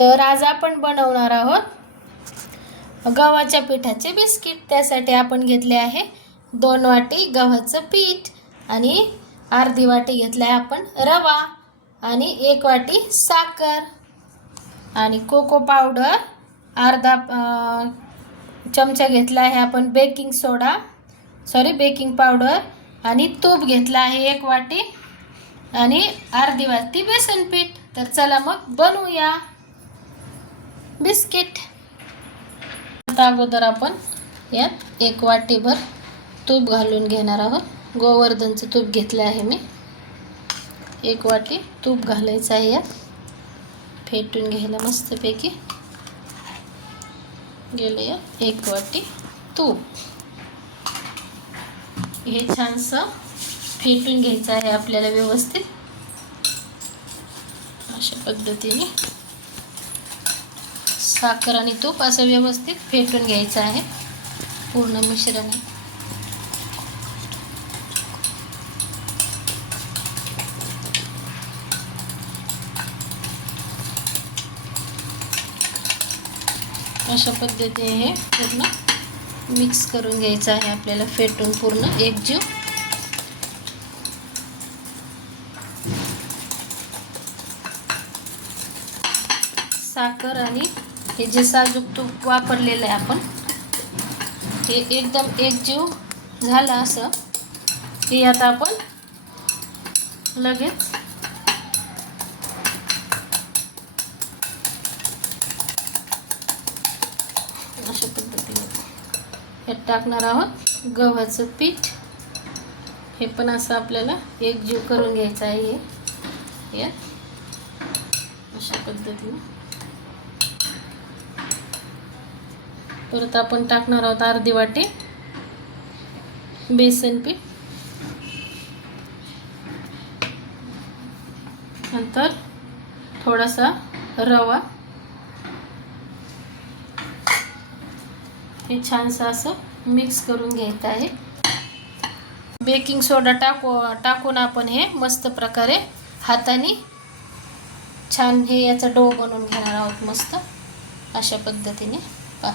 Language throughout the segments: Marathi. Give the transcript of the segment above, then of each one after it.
तर आज आपण बनवणार आहोत गव्हाच्या पिठाचे बिस्किट। त्यासाठी आपण घेतले आहे 2 वाटी गव्हाचं पीठ आणि अर्धी वाटी घेतला आहे आपण रवा आणि 1 वाटी साखर आणि कोको पावडर अर्धा चमचा घेतला आहे आपण बेकिंग पावडर आणि तूप घेतला आहे 1 वाटी आणि अर्धी वाटी बेसन पीठ। तर चला मग बनवूया बिस्किट। आता अगोदर आपण यात 1 वाटीभर तूप घालून घेणार आहोत। गोवर्धनचं तूप घेतलं आहे मी। 1 वाटी तूप घालायचं आहे यात, फेटून घ्यायला मस्तपैकी। गेले यात 1 वाटी तूप। हे छानसं फेटून घ्यायचं आहे आपल्याला व्यवस्थित अशा पद्धतीने। साखर आणि तूप असं व्यवस्थित फेटून घ्यायचं आहे पूर्ण मिश्रण। अशा पद्धतीने हे पूर्ण मिक्स करून घ्यायचं आहे आपल्याला, फेटून पूर्ण एकजीव। साखर आणि हे जे साजूक तूप वापरलेलं आहे आपण, हे एकदम एकजीव झालं असं हे आता आपण लगेच अशा पद्धतीने यात टाकणार आहोत गव्हाचं पीठ। हे पण असं आपल्याला एकजीव करून घ्यायचं आहे हे यात अशा पद्धतीने। परत आपण टाकणार आहोत अर्धी वाटी बेसन पीठ, नंतर थोडासा रवा। हे छानसं असं मिक्स करून घ्यायचं आहे। बेकिंग सोडा टाकून आपण हे मस्त प्रकारे हाताने छान हे याचा डो बनवून घेणार आहोत मस्त अशा पद्धतीने। पहा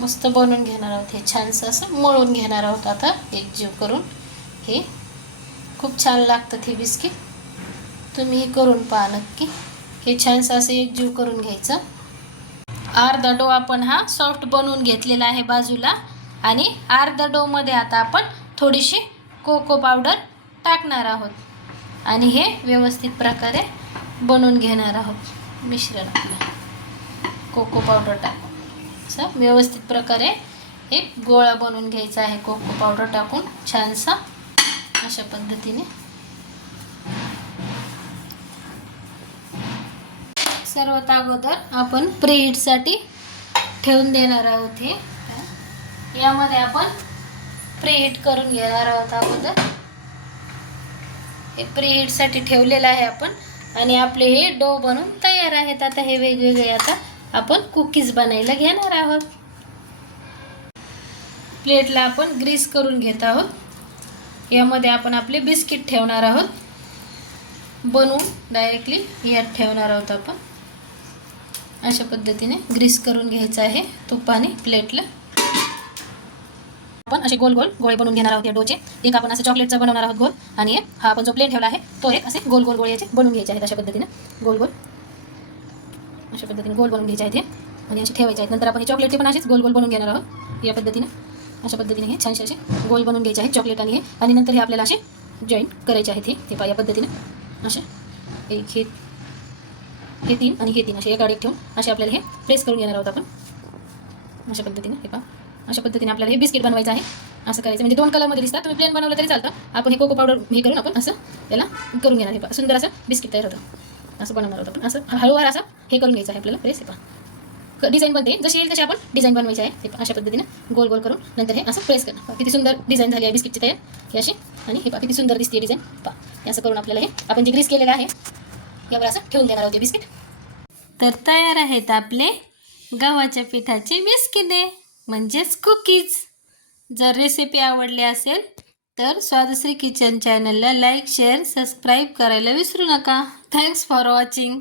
मस्त बनवून घेणार आहोत हे, छानसं असं मळून घेणार आहोत आता एकजीव करून। हे खूप छान लागतं हे बिस्किट, तुम्ही हे करून पहा नक्की। हे छानसं असं एकजीव करून घ्यायचं। अर्धा डो आपण हा सॉफ्ट बनवून घेतलेला आहे बाजूला आणि अर्धा डो मध्ये आता आपण थोडीशी कोको पावडर टाकणार आहोत आणि हे व्यवस्थित प्रकारे बनवून घेणार आहोत मिश्रण आपलं। कोको पावडर टाकून असं व्यवस्थित प्रकारे एक गोळा बनवून घ्यायचा आहे कोको पावडर टाकून छानसा अशा पद्धतीने। सर्वात अगोदर आपण प्रीहीटसाठी ठेवून देणार आहोत हे। यामध्ये आपण प्रीहीट करून घेणार आहोत अगोदर। हे प्रीहीटसाठी ठेवलेलं आहे आपण आणि आपले हे डो बनवून तयार आहेत। आता हे वेगवेगळे आता आपण कुकीज बनायला घेणार आहोत। प्लेटला आपण ग्रीस करून घेत आहोत। यामध्ये आपण आपले बिस्किट ठेवणार आहोत, बनवून डायरेक्टली यात ठेवणार आहोत आपण। अशा पद्धतीने ग्रीस करून घ्यायचं आहे तुपाने प्लेटला। आपण असे गोल गोल गोळे बनवून घेणार आहोत या डोचे। एक आपण असं चॉकलेटचा बनवणार आहोत गोल आणि हा आपण जो प्लेन ठेवला आहे तो एक असे गोल गोल गोळे याचे बनवून घ्यायचे आहेत अशा पद्धतीने। गोल गोल अशा पद्धतीने गोल बनवून घ्यायचे आहेत आणि असे ठेवायचे आहेत। नंतर आपण हे चॉकलेटचे पण असेच गोल गोल बनवून घेणार आहोत या पद्धतीने। अशा पद्धतीने हे छानसे असे गोल बनवून घ्यायचे आहेत चॉकलेट आणि हे, आणि नंतर हे आपल्याला असे जॉईन करायचे आहेत हे पहा या पद्धतीने। असे एक हे 3 आणि हे 3 असे एका ठेवून असे आपल्याला हे प्रेस करून घेणार आहोत आपण अशा पद्धतीने। हे पहा अशा पद्धतीने आपल्याला हे बिस्किट बनवायचं आहे। असं करायचं म्हणजे 2 कलरमध्ये दिसतात, तुम्ही प्लेन बनवलं तरी चालतं। आपण हे कोको पावडर हे करून आपण असं याला करून घेणार। हे पहा सुंदर असं बिस्किट तयार होतं। असं बनवणार आहोत आपण, असं हळूवार असं हे करून घ्यायचं आहे आपल्याला प्रेस। हे पहा डिझाईन बनते, जशी येईल तशी आपण डिझाईन बनवायची आहे। हे अशा पद्धतीने गोल गोल करून नंतर हे असं प्रेस करणं। किती सुंदर डिझाईन झाली आहे बिस्किटची तयार हे अशी। आणि हे पहा किती सुंदर दिसते डिझाईन। पहा असं करून आपल्याला हे आपण जे ग्रीस केलेलं आहे यावर असं ठेवून देणार आहोत बिस्किट। तर तयार आहेत आपले गव्हाच्या पिठाचे बिस्किटे म्हणजेच कुकीज। जर रेसिपी आवडली असेल तर स्वादश्री किचन चॅनलला लाईक, शेअर, सबस्क्राईब करायला विसरू नका। Thanks for watching.